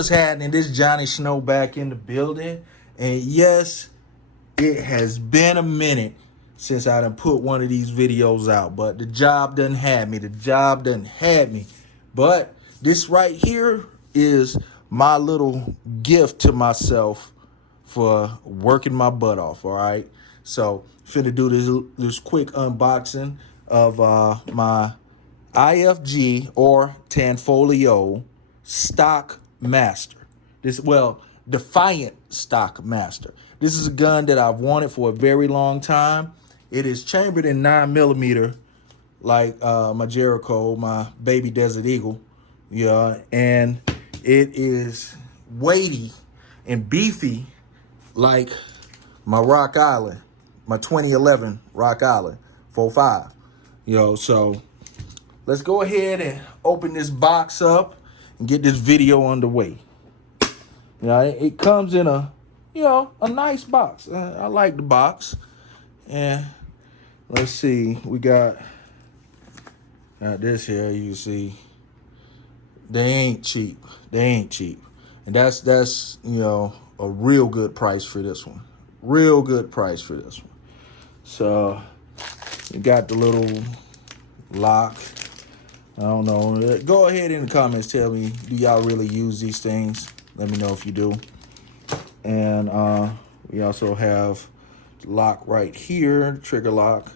What's happening? This Johnny Snow back in the building. And yes, it has been a minute since I done put one of these videos out. But the job done had me. But this right here is my little gift to myself for working my butt off, all right? So, finna do this quick unboxing of my IFG or Tanfoglio Stock Master. Defiant Stock Master. This is a gun that I've wanted for a very long time. It is chambered in 9mm, like my Jericho, my baby Desert Eagle. Yeah, and it is weighty and beefy like my Rock Island, my 2011 Rock Island 4.5. So let's go ahead and open this box up and get this video underway. It comes in a nice box. I like the box. And let's see, we got this here. You see, they ain't cheap. And that's a real good price for this one. So you got the little lock. I don't know. Go ahead in the comments. Tell me, do y'all really use these things? Let me know if you do. And we also have the lock right here, the trigger lock.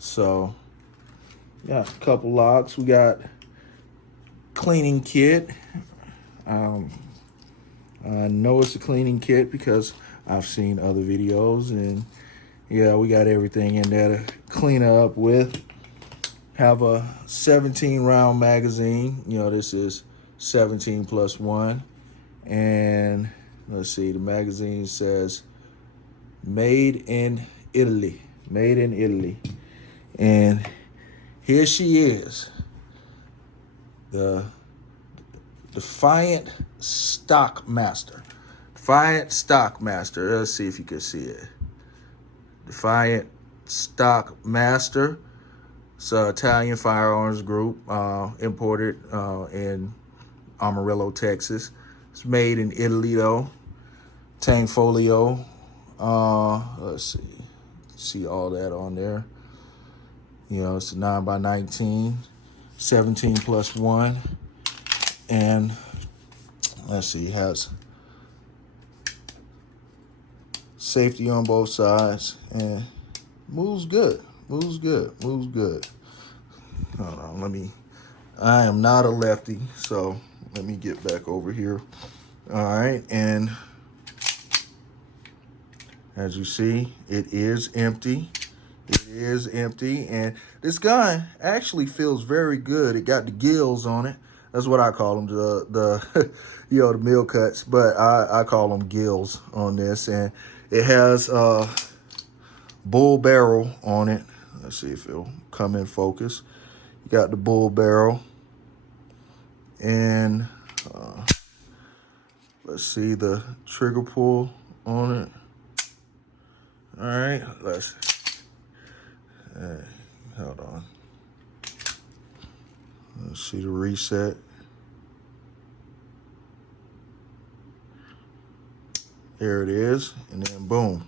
So, got a couple locks. We got cleaning kit. I know it's a cleaning kit because I've seen other videos. And, yeah, we got everything in there to clean up with. Have a 17-round magazine. This is 17 plus 1. And let's see, the magazine says made in Italy. And here she is, the Defiant Stock Master. Let's see if you can see it. Defiant Stock Master. It's an Italian firearms group, imported in Amarillo, Texas. It's made in Italy, though. Tanfoglio. Let's see all that on there. It's a 9x19, 17 plus 1. And let's see, it has safety on both sides and moves good. Hold on, I am not a lefty, so let me get back over here. All right, and as you see, it is empty. And this gun actually feels very good. It got the gills on it. That's what I call them, the the mill cuts, but I call them gills on this. And it has bull barrel on it. Let's see if it'll come in focus. You got the bull barrel. And let's see the trigger pull on it. All right, hold on. Let's see the reset. There it is, and then boom.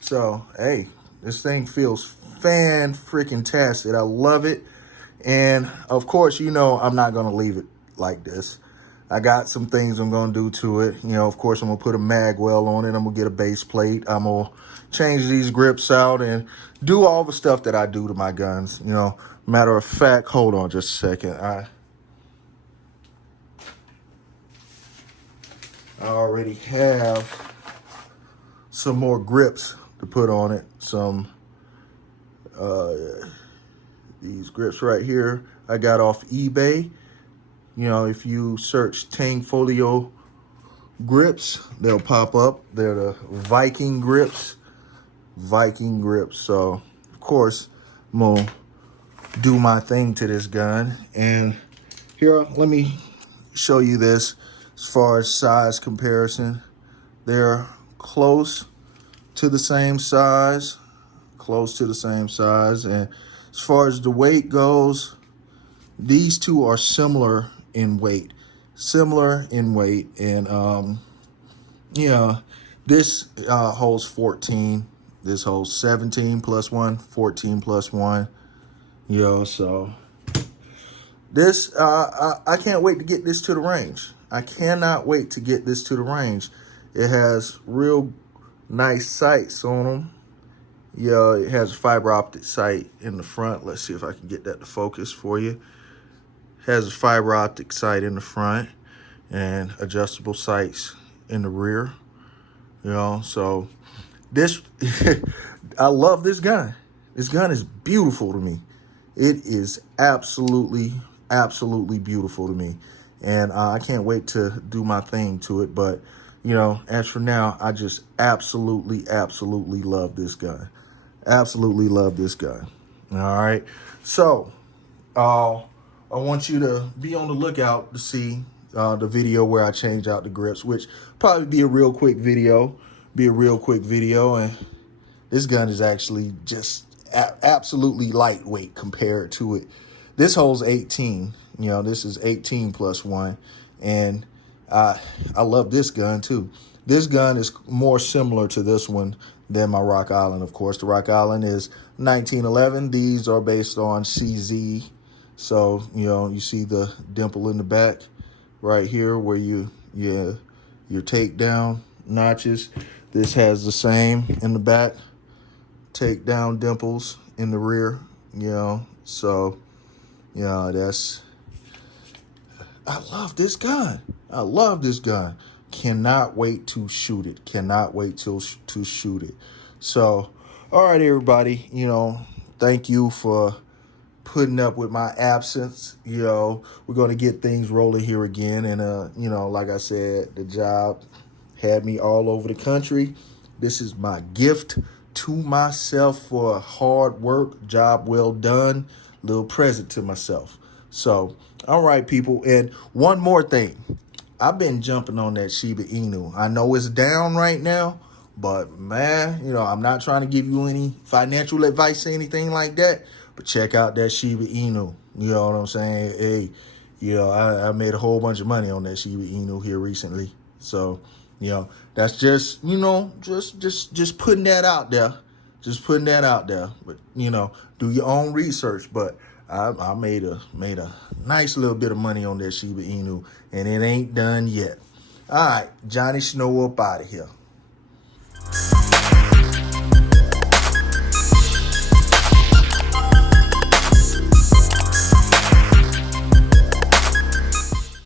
So, hey, this thing feels fan-freaking-tastic. I love it. And, of course, I'm not going to leave it like this. I got some things I'm going to do to it. Of course, I'm going to put a mag well on it. I'm going to get a base plate. I'm going to change these grips out and do all the stuff that I do to my guns. Matter of fact, hold on just a second. I already have some more grips to put on it. These grips right here I got off eBay. If you search Tanfoglio grips, they'll pop up. They're the Viking Grips. So, of course, I'm going to do my thing to this gun. And here, let me show you this as far as size comparison. They're close to the same size. And as far as the weight goes, these two are similar in weight. similar in weight. And, this holds 14. This holds 17 plus 1, 14 plus 1. So this, I can't wait to get this to the range. I cannot wait to get this to the range. It has real nice sights on them. It has a fiber optic sight in the front. Let's see if I can get that to focus for you. It has a fiber optic sight in the front and adjustable sights in the rear. So this, I love this gun. This gun is beautiful to me. It is absolutely, absolutely beautiful to me. And I can't wait to do my thing to it. But, as for now, I just absolutely, absolutely love this gun. Absolutely love this gun. All right. So I want you to be on the lookout to see the video where I change out the grips, which probably be a real quick video. And this gun is actually just absolutely lightweight compared to it. This holds 18. This is 18 plus 1. And I love this gun too. This gun is more similar to this one than my Rock Island, of course. The Rock Island is 1911. These are based on CZ. So, you see the dimple in the back right here where your takedown notches. This has the same in the back. Takedown dimples in the rear, So, I love this gun. Cannot wait to shoot it. To shoot it. So, all right, everybody, thank you for putting up with my absence. We're going to get things rolling here again. And, like I said, the job had me all over the country. This is my gift to myself for hard work, job well done, little present to myself. So, all right, people. And one more thing. I've been jumping on that Shiba Inu. I know it's down right now, but man, I'm not trying to give you any financial advice or anything like that, but check out that Shiba Inu. You know what I'm saying? Hey, I made a whole bunch of money on that Shiba Inu here recently. So, that's just, just putting that out there. But, do your own research. But I made a nice little bit of money on that Shiba Inu, and it ain't done yet. All right, Johnny Snow up out of here.